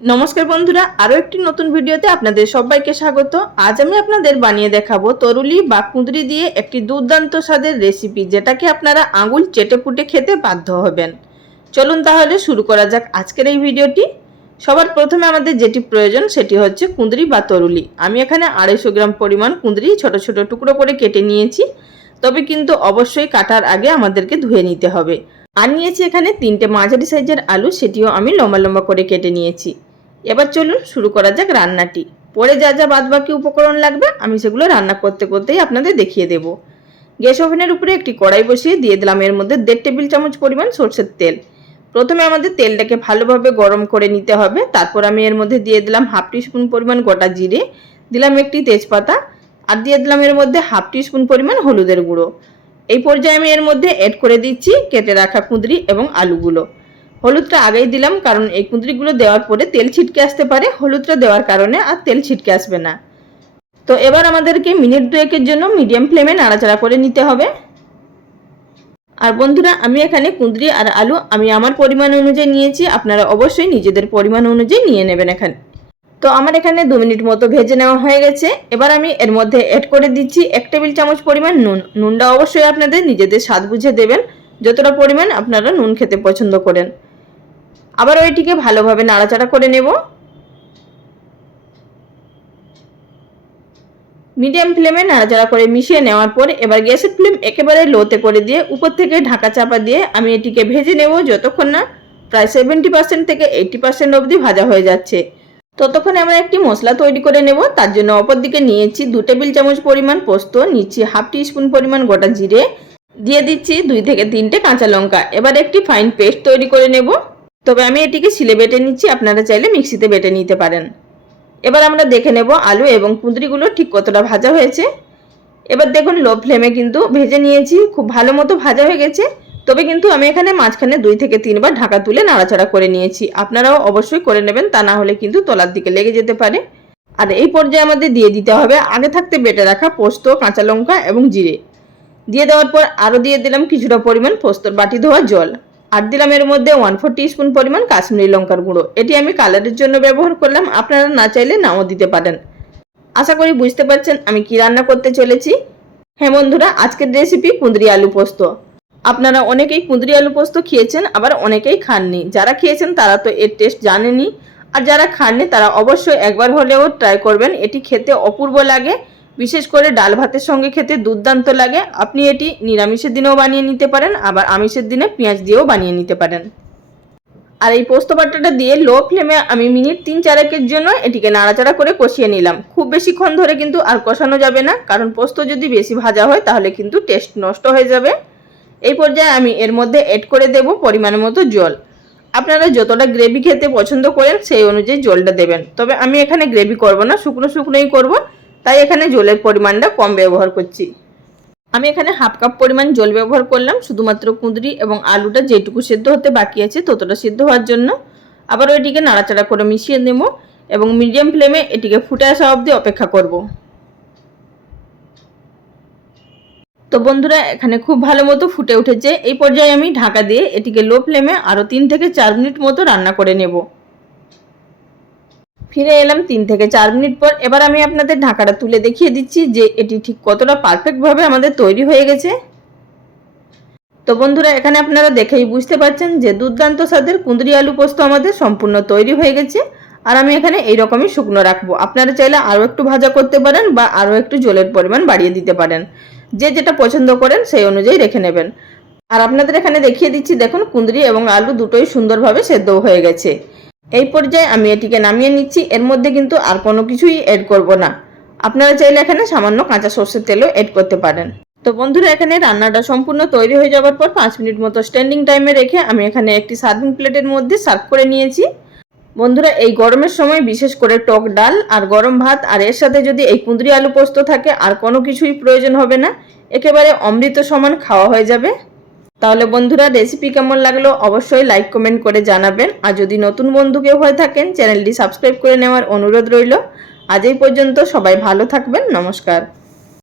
নমস্কার বন্ধুরা, আরও একটি নতুন ভিডিওতে আপনাদের সবাইকে স্বাগত। আজ আমি আপনাদের বানিয়ে দেখাবো তরুলি বা কুঁদরি দিয়ে একটি দুর্দান্ত স্বাদের রেসিপি, যেটাকে আপনারা আঙুল চেটে পুটে খেতে বাধ্য হবেন। চলুন তাহলে শুরু করা যাক আজকের এই ভিডিওটি। সবার প্রথমে আমাদের যেটি প্রয়োজন সেটি হচ্ছে কুঁদরি বা তরুলি। আমি এখানে 250 গ্রাম পরিমাণ কুঁদরি ছোট ছোট টুকরো করে কেটে নিয়েছি, তবে কিন্তু অবশ্যই কাটার আগে আমাদেরকে ধুয়ে নিতে হবে। আর নিয়েছি এখানে 3টে মাঝারি সাইজের আলু, সেটিও আমি লম্বা লম্বা করে কেটে নিয়েছি। এবার চলুন শুরু করা যাক রান্নাটি। পরে যা যা বাদবাকি উপকরণ লাগবে আমি সেগুলো রান্না করতে করতেই আপনাদের দেখিয়ে দেব। গ্যাস ওভেনের উপরে একটি কড়াই বসিয়ে দিয়ে দিলাম এর মধ্যে 1.5 টেবিল চামচ পরিমাণ সরষের তেল। প্রথমে আমাদের তেলটাকে ভালোভাবে গরম করে নিতে হবে। তারপর আমি এর মধ্যে দিয়ে দিলাম 1/2 টিস্পুন পরিমাণ গোটা জিরে, দিলাম একটি তেজপাতা, আর দিয়ে দিলাম এর মধ্যে 1/2 টিস্পুন পরিমাণ হলুদের গুঁড়ো। এই পর্যায়ে আমি এর মধ্যে অ্যাড করে দিচ্ছি কেটে রাখা কুঁদরি এবং আলুগুলো। হলুদটা আগেই দিলাম, কারণ এই কুঁদরিগুলো দেওয়ার পরে তেল ছিটকে আসতে পারে। হলুদটা দেওয়ার কারণে আর তেল ছিটকে আসবে না। তো এবার আমাদেরকে মিনিট 2-এর জন্য মিডিয়াম ফ্লেমে নাড়াচাড়া করে নিতে হবে। আর বন্ধুরা, আমি এখানে কুঁদরি আর আলু আমি আমার পরিমাণ অনুযায়ী নিয়েছি, আপনারা অবশ্যই নিজেদের পরিমাণ অনুযায়ী নিয়ে নেবেন এখানে। তো আমার এখানে 2 মিনিট মতো ভেজে নেওয়া হয়ে গেছে। এবার আমি এর মধ্যে অ্যাড করে দিচ্ছি 1 টেবিল চামচ পরিমাণ নুন। নুনটা অবশ্যই আপনাদের নিজেদের স্বাদ বুঝে দেবেন, যতটা পরিমাণ আপনারা নুন খেতে পছন্দ করেন। আবার ওইটিকে ভালোভাবে নাড়াচাড়া করে নেব। মিডিয়াম ফ্লেমে নাড়াচাড়া করে মিশিয়ে নেওয়ার পর এবার গ্যাসের ফ্লেম একেবারে লোতে করে দিয়ে উপর থেকে ঢাকা চাপা দিয়ে আমি এটিকে ভেজে নেব যতক্ষণ না প্রায় 70% থেকে 80% অবধি ভাজা হয়ে যাচ্ছে। ততক্ষণে আমরা একটি মশলা তৈরি করে নেব। তার জন্য অপর দিকে নিয়েছি 2 টেবিল চামচ পরিমাণ পোস্ত, নিচ্ছি 1/2 টিস্পুন পরিমাণ গোটা জিরে, দিয়ে দিচ্ছি 2 থেকে 3টে কাঁচা লঙ্কা। এবার একটি ফাইন পেস্ট তৈরি করে নেব, তবে আমি এটিকে শিলে বেটে নিচ্ছি, আপনারা চাইলে মিক্সিতে বেটে নিতে পারেন। এবার আমরা দেখে নেব আলু এবং কুঁদরিগুলো ঠিক কতটা ভাজা হয়েছে। এবার দেখুন লো ফ্লেমে কিন্তু ভেজে নিয়েছি, খুব ভালো মতো ভাজা হয়ে গেছে। তবে কিন্তু আমি এখানে মাঝখানে 2 থেকে 3 বার ঢাকা তুলে নাড়াচাড়া করে নিয়েছি। আপনারাও অবশ্যই করে নেবেন, তা না হলে কিন্তু তলার দিকে লেগে যেতে পারে। আর এই পর্যায়ে আমাদের দিয়ে দিতে হবে আগে থাকতে বেটে রাখা পোস্ত, কাঁচা লঙ্কা এবং জিরে। দিয়ে দেওয়ার পর আরও দিয়ে দিলাম কিছুটা পরিমাণ পোস্তর বাটি ধোয়া জল, আর দিলাম এর মধ্যে 1/4 টিস্পুন পরিমাণ কাশ্মীরি লঙ্কার গুঁড়ো। এটি আমি কালারের জন্য ব্যবহার করলাম, আপনারা না চাইলে নাও দিতে পারেন। আশা করি বুঝতে পারছেন আমি কি রান্না করতে চলেছি। হ্যাঁ বন্ধুরা, আজকের রেসিপি কুঁদরি আলু পোস্ত। আপনারা অনেকেই কুঁদরি আলু পোস্ত খেয়েছেন, আবার অনেকেই খাননি। যারা খেয়েছেন তারা তো এর টেস্ট জানেনই, আর যারা খাননি তারা অবশ্যই একবার হলেও ট্রাই করবেন। এটি খেতে অপূর্ব লাগে, বিশেষ করে ডাল ভাতের সঙ্গে খেতে দুর্দান্ত লাগে। আপনি এটি নিরামিষের দিনেও বানিয়ে নিতে পারেন, আবার আমিষের দিনে পেঁয়াজ দিয়েও বানিয়ে নিতে পারেন। আর এই পোস্ত বাটাটা দিয়ে লো ফ্লেমে আমি মিনিট 3-4 জন্য এটিকে নাড়াচাড়া করে কষিয়ে নিলাম। খুব বেশিক্ষণ ধরে কিন্তু আর কষানো যাবে না, কারণ পোস্ত যদি বেশি ভাজা হয় তাহলে কিন্তু টেস্ট নষ্ট হয়ে যাবে। এই পর্যায়ে আমি এর মধ্যে অ্যাড করে দেব পরিমাণ মতো জল। আপনারা যতটা গ্রেভি খেতে পছন্দ করেন সেই অনুযায়ী জলটা দেবেন, তবে আমি এখানে গ্রেভি করব না, শুকনো শুকনোই করব, তাই এখানে জলের পরিমাণটা কম ব্যবহার করছি। আমি এখানে 1/2 কাপ পরিমাণ জল ব্যবহার করলাম, শুধুমাত্র কুঁদরি এবং আলুটা যেটুকু সেদ্ধ হতে বাকি আছে ততটা সেদ্ধ হওয়ার জন্য। আবার ওইটিকে নাড়াচাড়া করে মিশিয়ে নেব এবং মিডিয়াম ফ্লেমে এটিকে ফুটে আসা অবধি অপেক্ষা করব। তো বন্ধুরা, এখানে খুব ভালো মতো ফুটে উঠেছে। এই পর্যায়ে আমি ঢাকা দিয়ে এটিকে লো ফ্লেমে আরও 3 থেকে 4 মিনিট মতো রান্না করে নেব। ফিরে এলাম 3 থেকে 4 মিনিট পর। এবার আমি আপনাদের ঢাকাটা তুলে দেখিয়ে দিচ্ছি যে এটি ঠিক কতটা পারফেক্টভাবে আমাদের তৈরি হয়ে গেছে। তো বন্ধুরা, এখানে আপনারা দেখেই বুঝতে পারছেন যে দুর্দান্ত স্বাদের কুঁদরি আলু পোস্ত আমাদের সম্পূর্ণ তৈরি হয়ে গেছে। আর আমি এখানে এইরকমই শুকনো রাখবো। আপনারা চাইলে আরও একটু ভাজা করতে পারেন বা আরও একটু জলের পরিমাণ বাড়িয়ে দিতে পারেন, যে যেটা পছন্দ করেন সেই অনুযায়ী রেখে নেবেন। আর আপনাদের এখানে দেখিয়ে দিচ্ছি, দেখুন কুঁদরি এবং আলু দুটোই সুন্দরভাবে সেদ্ধ হয়ে গেছে। এই পর্যায়ে আমি এটিকে নামিয়ে নিচ্ছি। এর মধ্যে কিন্তু আর কোনো কিছুই অ্যাড করব না। আপনারা চাইলে এখানে সামান্য কাঁচা সর্ষের তেলও অ্যাড করতে পারেন। তো বন্ধুরা, এখানে রান্নাটা সম্পূর্ণ তৈরি হয়ে যাওয়ার পর 5 মিনিট মতো স্ট্যান্ডিং টাইমে রেখে আমি এখানে একটি সার্ভিং প্লেটের মধ্যে সার্ভ করে নিয়েছি। বন্ধুরা, এই গরমের সময় বিশেষ করে টক ডাল আর গরম ভাত, আর এর সাথে যদি এই কুঁদরি আলু পোস্ত থাকে আর কোনো কিছুই প্রয়োজন হবে না, একেবারে অমৃত সমান খাওয়া হয়ে যাবে। তাহলে বন্ধুরা, রেসিপি কেমন লাগলো অবশ্যই লাইক কমেন্ট করে জানাবেন। আর যদি নতুন বন্ধু কেউ হয়ে থাকেন, চ্যানেলটি সাবস্ক্রাইব করে নেওয়ার অনুরোধ রইল। আজ এই পর্যন্ত, সবাই ভালো থাকবেন। নমস্কার।